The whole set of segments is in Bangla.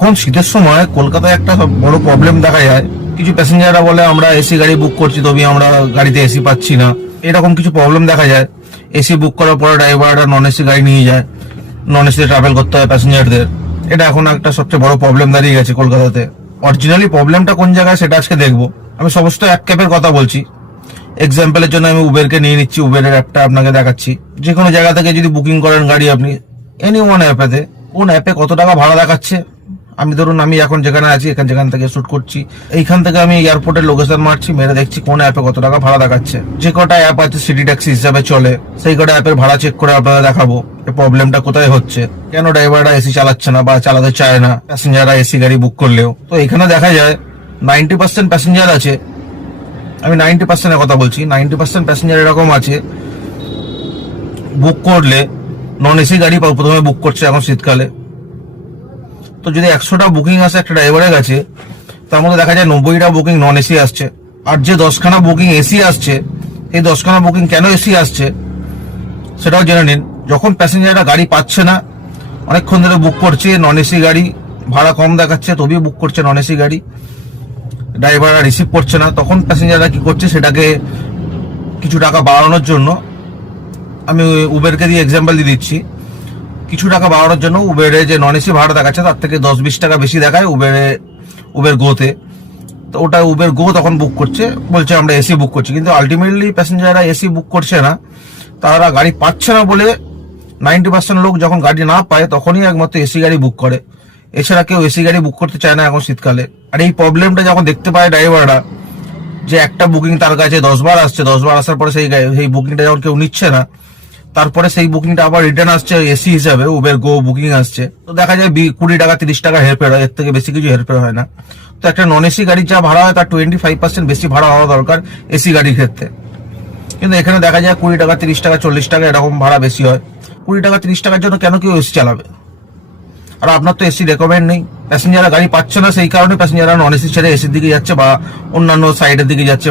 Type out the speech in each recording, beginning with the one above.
এখন শীতের সময় কলকাতায় একটা বড় প্রবলেম দেখা যায়। কিছু প্যাসেঞ্জাররা বলে আমরা এসি গাড়ি বুক করছি তবে আমরা গাড়িতে এসি পাচ্ছি না, এরকম কিছু প্রবলেম দেখা যায়। এসি বুক করার পরে ড্রাইভাররা নন এসি গাড়ি নিয়ে যায়, নন এসিতে ট্রাভেল করতে হয় প্যাসেঞ্জারদের। এটা এখন একটা সবচেয়ে বড় প্রবলেম দাঁড়িয়ে গেছে কলকাতাতে। অরিজিনালি প্রবলেমটা কোন জায়গায় সেটা আজকে দেখবো। আমি সমস্ত এক ক্যাবের কথা বলছি। এক্সাম্পলের জন্য আমি উবেরকে নিয়ে নিচ্ছি, উবেরের অ্যাপটা আপনাকে দেখাচ্ছি। যে কোনো জায়গা থেকে যদি বুকিং করেন গাড়ি আপনি এনি ওয়ান অ্যাপেতে, কোন অ্যাপে কত টাকা ভাড়া দেখাচ্ছে। আমি ধরুন আমি এখন যেখানে আছি যেখান থেকে শুট করছি, এইখান থেকে আমি এয়ারপোর্টের লোকেশন মারছি, মেরে দেখছি কোন অ্যাপে কত টাকা ভাড়া দেখাচ্ছে। যে কটা অ্যাপ আছে সিটি ট্যাক্সি হিসাবে চলে, সেই কটা অ্যাপের ভাড়া চেক করে আপনারা দেখাবো এই প্রবলেমটা কোথায় হচ্ছে, কেন ড্রাইভাররা এসি চালাচ্ছে না বা চালাতে চায় না প্যাসেঞ্জাররা এসি গাড়ি বুক করলেও। তো এখানে দেখা যায় 90% প্যাসেঞ্জার আছে, আমি 90% এর কথা বলছি, 90% প্যাসেঞ্জার এরকম আছে বুক করলে নন এসি গাড়ি প্রথমে বুক করছে এখন শীতকালে। তো যদি 100টা বুকিং আসে একটা ড্রাইভারের কাছে, তার মধ্যে দেখা যায় 90টা বুকিং নন এসি আসছে। আর যে 10খানা বুকিং এসি আসছে, এই 10খানা বুকিং কেন এসি আসছে সেটাও জেনে নিন। যখন প্যাসেঞ্জাররা গাড়ি পাচ্ছে না, অনেকক্ষণ ধরে বুক করছে নন এসি গাড়ি, ভাড়া কম দেখাচ্ছে তবেই বুক করছে নন এসি গাড়ি, ড্রাইভাররা রিসিভ করছে না, তখন প্যাসেঞ্জাররা কি করছে সেটাকে কিছু টাকা বাড়ানোর জন্য, আমি উবেরকে দিয়ে এক্সাম্পল দিয়ে দিচ্ছি, কিছু টাকা বাড়ানোর জন্য উবেরে যে নন এসি ভাড়া দেখাচ্ছে তার থেকে 10-20 টাকা বেশি দেখায় উবের গোতে। তো ওটা উবের গো তখন বুক করছে, বলছে আমরা এসি বুক করছি, কিন্তু আলটিমেটলি প্যাসেঞ্জাররা এসি বুক করছে না, তারা গাড়ি পাচ্ছে না বলে 90% লোক যখন গাড়ি না পায় তখনই একমাত্র এসি গাড়ি বুক করে। এছাড়া কেউ এসি গাড়ি বুক করতে চায় না এখন শীতকালে। আর এই প্রবলেমটা যখন দেখতে পায় ড্রাইভাররা, যে একটা বুকিং তার কাছে 10 বার আসছে, 10 বার আসার পরে সেই বুকিংটা যখন কেউ নিচ্ছে না, তারপরে সেই বুকিংটা আবার রিটার্ন আসছে এসি হিসাবে, উবের গো বুকিং আসছে, তো দেখা যায় 20 টাকা 30 টাকা হেরফের হয়, এর থেকে বেশি কিছু হেরফের হয় না। তো একটা নন এসি গাড়ির যা ভাড়া হয় তার 25% বেশি ভাড়া হওয়া দরকার এসি গাড়ির ক্ষেত্রে, কিন্তু এখানে দেখা যায় 20 টাকা 30 টাকা 40 টাকা এরকম ভাড়া বেশি হয়। 20 টাকা 30 টাকার জন্য কেন কেউ এসি চালাবে? আর আপনার তো এসি রেকমেন্ড নেই, প্যাসেঞ্জাররা গাড়ি পাচ্ছে না, সেই কারণে প্যাসেঞ্জাররা নন এসি ছেড়ে এসির দিকে যাচ্ছে বা অন্যান্য সাইডের দিকে যাচ্ছে,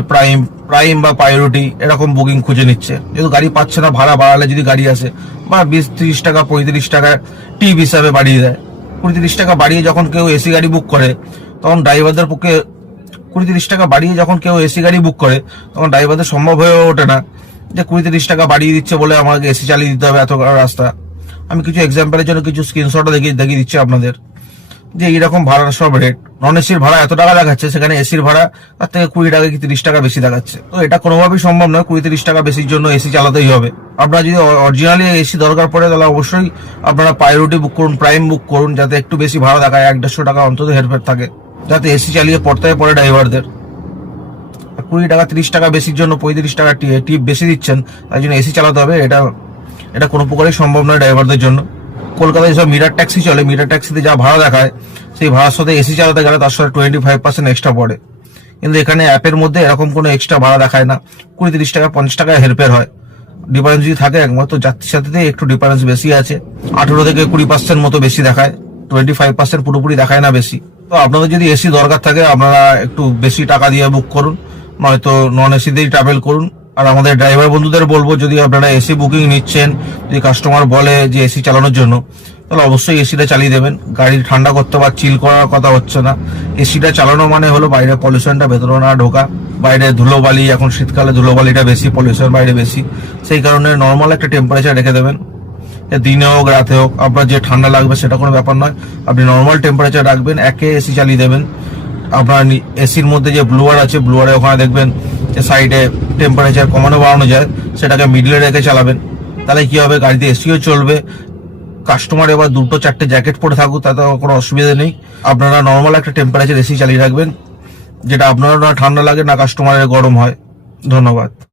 প্রাইম বা প্রায়োরিটি এরকম বুকিং খুঁজে নিচ্ছে। যেহেতু গাড়ি পাচ্ছে না, ভাড়া বাড়ালে যদি গাড়ি আসে বা 20-30 টাকা 35 টাকা টিপ হিসাবে বাড়িয়ে দেয়, 20-30 টাকা বাড়িয়ে যখন কেউ এসি গাড়ি বুক করে তখন ড্রাইভারদের পক্ষে 20-30 টাকা বাড়িয়ে যখন কেউ এসি গাড়ি বুক করে তখন ড্রাইভারদের সম্ভব হয়ে ওঠে না যে 20-30 টাকা বাড়িয়ে দিচ্ছে বলে আমাকে এসি চালিয়ে দিতে হবে এত রাস্তা। আমি কিছু এক্সাম্পলের জন্য কিছু স্ক্রিনশট দেখিয়ে দিচ্ছি আপনাদের, যে এইরকম ভাড়ার সব রেট। নন এসির ভাড়া এত টাকা দেখাচ্ছে, সেখানে এসির ভাড়া তার থেকে 20 টাকা কি 30 টাকা বেশি দেখাচ্ছে। তো এটা কোনোভাবেই সম্ভব নয়, 20-30 টাকা বেশির জন্য এসি চালাতেই হবে। আপনারা যদি অরিজিনালি এসি দরকার পড়ে তাহলে অবশ্যই আপনারা প্রায়োরিটি বুক করুন, প্রাইম বুক করুন, যাতে একটু বেশি ভাড়া দেখায়, 1-150 টাকা অন্তত হেরফের থাকে, যাতে এসি চালিয়ে পড়তে পড়ে ড্রাইভারদের। 20 টাকা 30 টাকা বেশির জন্য 35 টাকা টিপ বেশি দিচ্ছেন, তাই জন্য এসি চালাতে হবে, এটা কোনো প্রকারই সম্ভব নয় ড্রাইভারদের জন্য। কলকাতায় যেসব মিটার ট্যাক্সি চলে, মিটার ট্যাক্সিতে যা ভাড়া দেখায় সেই ভাড়ার সাথে এসি চালাতে গেলে তার সাথে 25% এক্সট্রা পড়ে, কিন্তু এখানে অ্যাপের মধ্যে এরকম কোনো এক্সট্রা ভাড়া দেখায় না। 20-30 টাকা 50 টাকা হেরফের হয়, ডিফারেন্স যদি থাকে একমাত্র যাত্রীর সাথে একটু ডিফারেন্স বেশি আছে, 18 থেকে 20% মতো বেশি দেখায়, 25% পুরোপুরি দেখায় না বেশি। তো আপনাদের যদি এসি দরকার থাকে আপনারা একটু বেশি টাকা দিয়ে বুক করুন, নয়তো নন এসি দিয়েই ট্রাভেল করুন। আর আমাদের ড্রাইভার বন্ধুদের বলবো, যদি আপনারা এসি বুকিং নিচ্ছেন, যদি কাস্টমার বলে যে এসি চালানোর জন্য, তাহলে অবশ্যই এসিটা চালিয়ে দেবেন। গাড়ি ঠান্ডা করতে বা চিল করার কথা হচ্ছে না, এসিটা চালানো মানে হলো বাইরে পলিউশনটা ভেতরে না ঢোকা, বাইরে ধুলোবালি, এখন শীতকালে ধুলোবালিটা বেশি, পলিউশন বাইরে বেশি, সেই কারণে নর্মাল একটা টেম্পারেচার রেখে দেবেন, দিনে হোক রাতে হোক। আপনার যে ঠান্ডা লাগবে সেটা কোনো ব্যাপার নয়, আপনি নর্মাল টেম্পারেচার রাখবেন, একে এসি চালিয়ে দেবেন। আপনার এসির মধ্যে যে ব্লুয়ার আছে, ব্লুয়ারে ওখানে দেখবেন যে সাইডে টেম্পারেচার কমানো বাড়ানো যায়, সেটাকে মিডলে রেখে চালাবেন। তাহলে কি হবে, গাড়িতে এসিও চলবে, কাস্টমার এবার 2-4টে জ্যাকেট পরে থাকুক তাতে কোনো অসুবিধা নেই। আপনারা নর্মাল একটা টেম্পারেচার এসি চালিয়ে রাখবেন, যেটা আপনারা না ঠান্ডা লাগে না কাস্টমারের গরম হয়। ধন্যবাদ।